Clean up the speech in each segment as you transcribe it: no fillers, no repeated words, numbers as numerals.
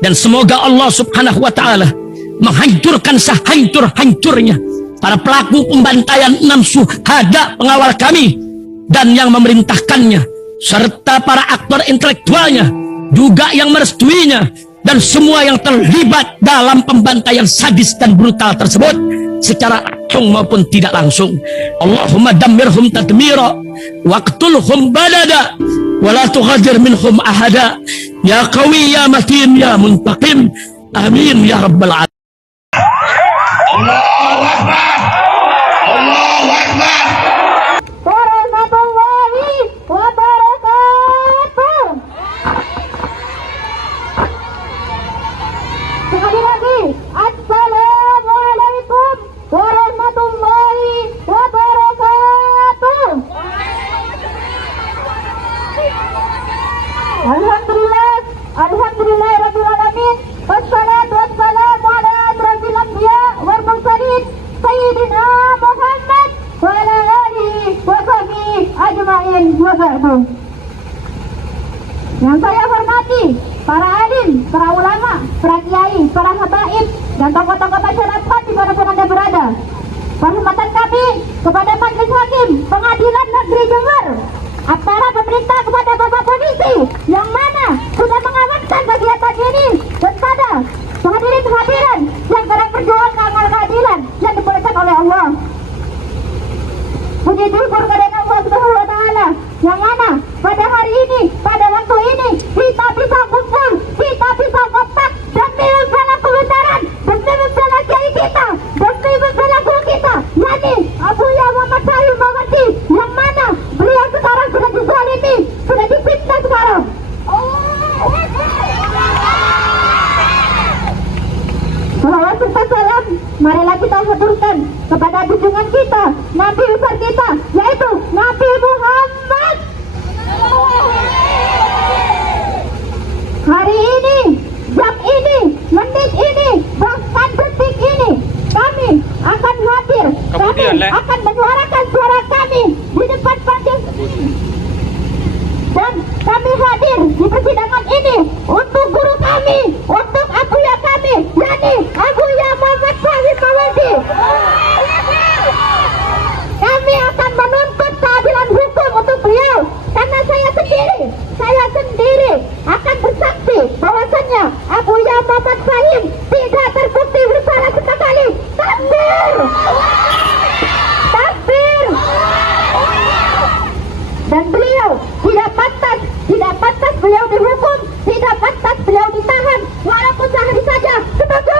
Dan semoga Allah subhanahu wa ta'ala menghancurkan sehancur-hancurnya para pelaku pembantaian 6 syuhada pengawal kami dan yang memerintahkannya, serta para aktor intelektualnya juga yang merestuinya, dan semua yang terlibat dalam pembantaian sadis dan brutal tersebut secara langsung maupun tidak langsung. Allahumma dammirhum tadmira waqtulhum badada wala tughadir minhum ahada ya qawi ya matin ya muntaqim amin ya rabbal alamin. Allahu Akbar, Allahu Akbar. Warahmatullahi wabarakatuh. Sekali lagi, Assalamualaikum warahmatullahi wabarakatuh. Alhamdulillah, alhamdulillah rabbil alamin. Wassalatu wassalamu ala asyrafil anbiya wal mursalin sayyidina Muhammad wa ala alihi wa sahbihi ajma'in wa ba'du. Yang saya hormati para alim, para ulama, para kiai, para habaib, dan tokoh-tokoh masyarakat dimanapun Anda berada. Penghormatan kami kepada Majelis Hakim Pengadilan Negeri Jember, antara pemerintah kepada Bapak Polisi yang mana sudah mengamankan kegiatan ini, dan pada penghadirin hadiran yang sedang berjuang amal keadilan yang dibolehkan oleh Allah. Puji syukur kepada Allah Subhanahu wa Ta'ala yang mana pada hari ini, pada waktu ini kita bisa kumpul, kita bisa kompak demi membela kebenaran, demi membela kiai kita, demi membela guru kita, yakni Abu Ya Muhammad Fahim Mawardi, yang mana beliau sekarang sudah dizalimi, sudah difitnah sekarang. Salawat serta salam marilah kita haturkan kepada junjungan kita, Nabi besar kita, yaitu Nabi Muhammad. Hari ini, jam ini, menit ini, bahkan detik ini, kami akan hadir, kami akan menyuarakan suara kami di depan majelis, dan kami hadir di persidangan ini untuk guru kami, untuk abuya kami, yakni Abu Ya Muhammad Fahim Mawardi. Kami akan menuntut keadilan hukum untuk beliau, karena saya sendiri akan bersaksi bahwasannya Abu Ya Muhammad Fahim tidak terbukti bersalah sekali. Takbir! Takbir! Dan beliau tidak pantas beliau dihukum, tidak pantas beliau ditahan walaupun sehari saja. Semoga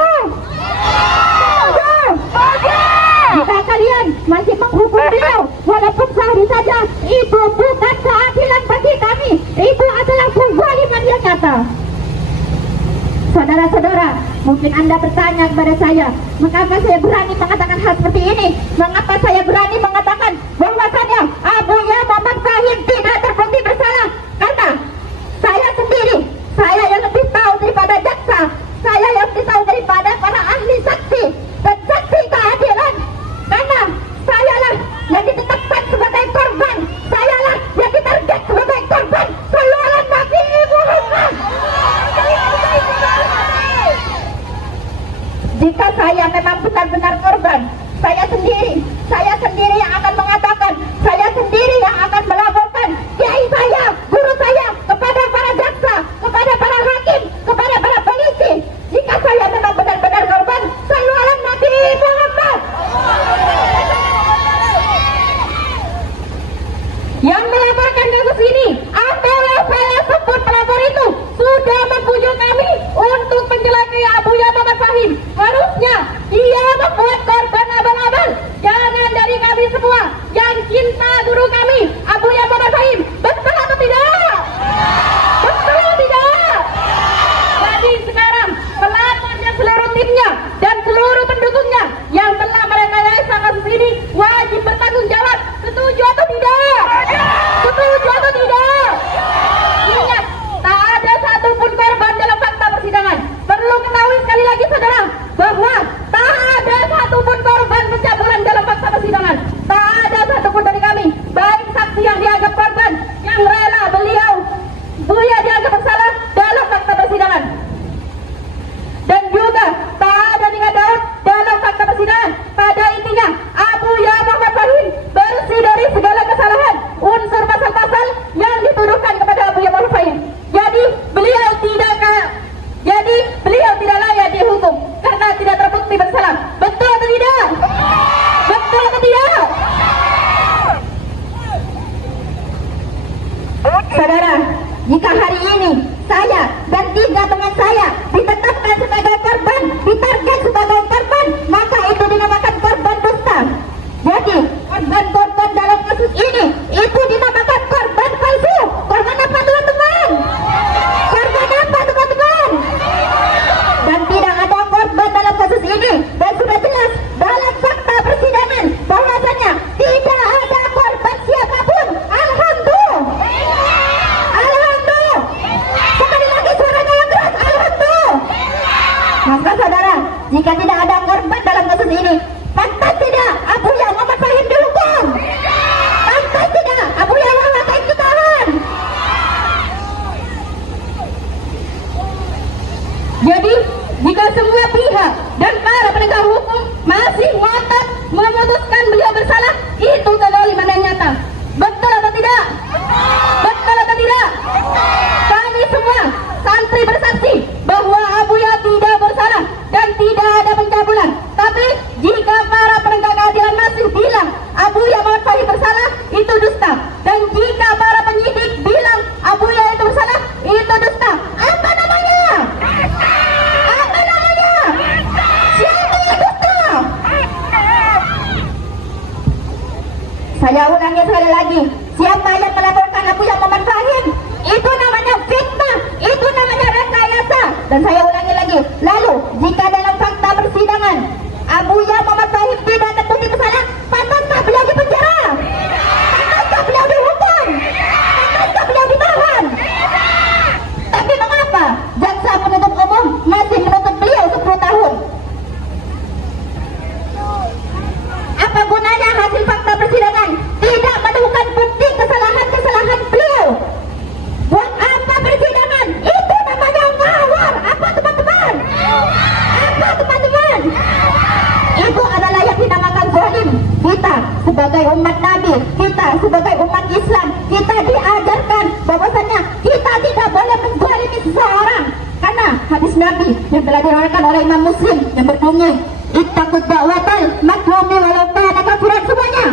jika kalian masih menghukum beliau walaupun sehari saja, itu bukan keadilan bagi kami, itu adalah kezaliman yang nyata. Saudara-saudara, mungkin Anda bertanya kepada saya, mengapa saya berani mengatakan hal seperti ini? Mengapa saya berani mengatakan bahwasannya Abu Ya Muhammad Fahim tidak terbukti bersalah? Karena saya sendiri, saya yang lebih tahu daripada jaksa, saya yang lebih tahu daripada para ahli saksi dan saksi keadilan. Karena sayalah yang ditetapkan sebagai korban, sayalah yang ditarget sebagai korban. Salawat Nabi Muhammad. Jika saya memang benar-benar korban, saya sendiri yang akan mengatakan, saya sendiri yang akan melaporkan kiai saya, guru saya, kepada para jaksa, kepada para hakim, kepada para polisi. Jika saya memang benar-benar korban, salawat Nabi Muhammad. Yang melaporkan kasus ini adalah salah sebut pelapor itu sudah membujuk kami untuk mencelakai Abu Ya Muhammad Fahim. Harusnya dia membuat korban abal-abal. Jangan dari kami semua yang cinta guru kami Abu Ya Muhammad Fahim. Betul atau tidak? Betul atau tidak? Jadi sekarang pelapor dan seluruh timnya dan seluruh pendukungnya yang telah merekayasa kasus ini wajib bertanggung jawab. Setuju atau tidak? Setuju atau tidak? Ingat, tak ada satupun korban dalam fakta persidangan. Perlu ketahui sekali lagi saudara, bahwa tak ada satupun korban pencabulan dalam fakta persidangan. Tak ada satupun dari kami, baik saksi yang dianggap korban, yang rela beliau dianggap bersalah dalam fakta persidangan. dengan saya ditetapkan sebagai korban, ditarget sebagai korban, maka itu dinamakan korban dusta. Jadi korban-korban dalam kasus ini itu dinamakan korban palsu. Korban apa teman-teman? Korban apa teman-teman? Dan tidak ada korban dalam kasus ini. Dan sudah jelas dalam fakta persidangan bahwasanya tidak ada korban siapapun. Alhamdulillah. Alhamdulillah. Sekali lagi suaranya yang keras. Alhamdulillah. Maka saudara, jika tidak ada korban dalam kasus ini, pantas tidak Abuya Muhammad Fahim dihukum? Pantas tidak Abuya Muhammad Fahim ditahan? Jadi, jika semua pihak dan para penegak hukum masih ngotot memutuskan beliau bersalah, itu kezaliman yang nyata. Betul atau tidak? Betul atau tidak? Kami semua santri bersaksi bahwa Abuya tidak bersalah dan tidak ada pencabulan. Tapi jika para penegak keadilan masih bilang Abuya Muhammad Fahim bersalah, itu dusta. Dan jika para penyidik bilang Abuya itu bersalah, itu dusta. Apa namanya? Apa namanya? Siapa yang dusta? Saya ulangi sekali lagi, siapa yang melaporkan Abuya Muhammad Fahim? Itu namanya fitnah, itu namanya rekayasa. Dan saya ulangi lagi, lalu jika dalam fakta persidangan Abuya Muhammad Fahim tidak terbukti bersalah, pantaskah beliau dipenjara? Pantaskah beliau dihukum? Pantaskah beliau ditahan? Tapi mengapa jaksa penuntut umum masih menuntut beliau 10 tahun? Apa gunanya hasil fakta persidangan tidak menemukan bukti kesalahan-kesalahan beliau? Buat apa persidangan? Itu namanya ngawur. Apa teman-teman? Apa teman-teman? Itu adalah yang dinamakan zalim. Kita sebagai umat Nabi, kita sebagai umat Islam, kita diajarkan bahwasannya kita tidak boleh menzalimi seseorang. Karena hadis Nabi yang telah diriwayatkan oleh Imam Muslim yang berbunyi, ittaqud da'watal mazlumi walau kana kafiran semuanya.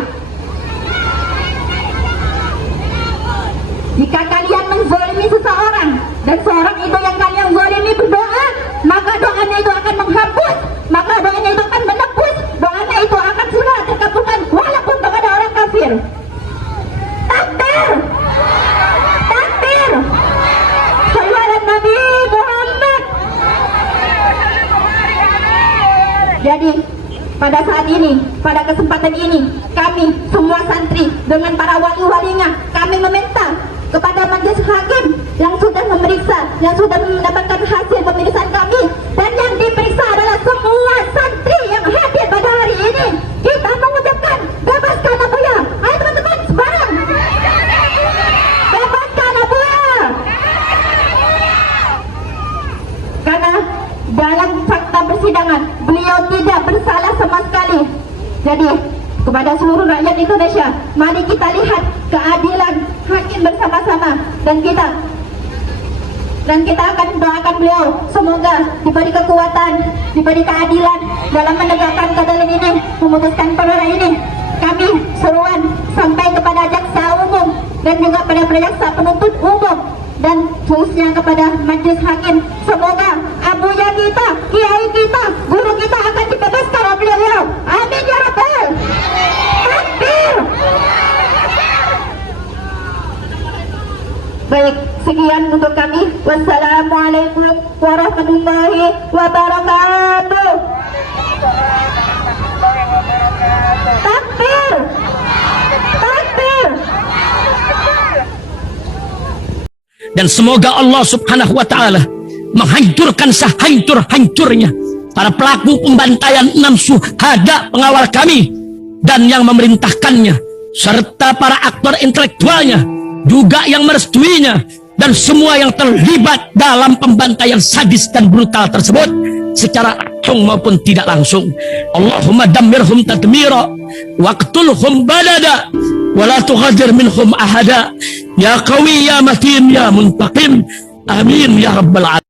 Jika kalian menzalimi seseorang dan seorang itu yang kalian zalimi berdoa, maka doanya itu akan menghapus, maka doanya itu akan menebus, doanya itu akan segera terkabulkan walaupun kepada orang kafir. Takbir! Takbir! Salawat Nabi Muhammad. Jadi pada saat ini, pada kesempatan ini, kami semua santri dengan para wali-walinya, kami meminta kepada majelis hakim yang sudah memeriksa, yang sudah mendapatkan hasil pemeriksaan kami, dan yang diperiksa adalah semua santri yang hadir pada hari ini. Kita mengucapkan bebaskan Abuya. Ayo teman-teman, sebarang bebaskan Abuya. Karena dalam fakta persidangan beliau tidak bersalah sama sekali. Jadi kepada seluruh rakyat Indonesia, mari kita lihat keadilan hakim bersama-sama, dan kita akan doakan beliau semoga diberi kekuatan, diberi keadilan dalam menegakkan keadilan ini, memutuskan perkara ini. Kami seruan sampai kepada jaksa umum dan juga pada jaksa penuntut umum dan khususnya kepada majelis hakim, semoga Abuya kita, kiai kita, guru kita akan dibebaskan oleh beliau. Amin ya rabbal. Takbir. Baik, sekian untuk kami. Wassalamualaikum warahmatullahi wabarakatuh. Takbir. Takbir. Dan semoga Allah Subhanahu wa Ta'ala menghancurkan sehancur-hancurnya para pelaku pembantaian 6 syuhada pengawal kami dan yang memerintahkannya, serta para aktor intelektualnya juga yang merestuinya, dan semua yang terlibat dalam pembantaian sadis dan brutal tersebut secara langsung maupun tidak langsung. Allahumma dammirhum tadmira waqtulhum balada wala tughadir minhum ahada ya qawi ya matin ya muntaqim. Amin ya rabbal alamin.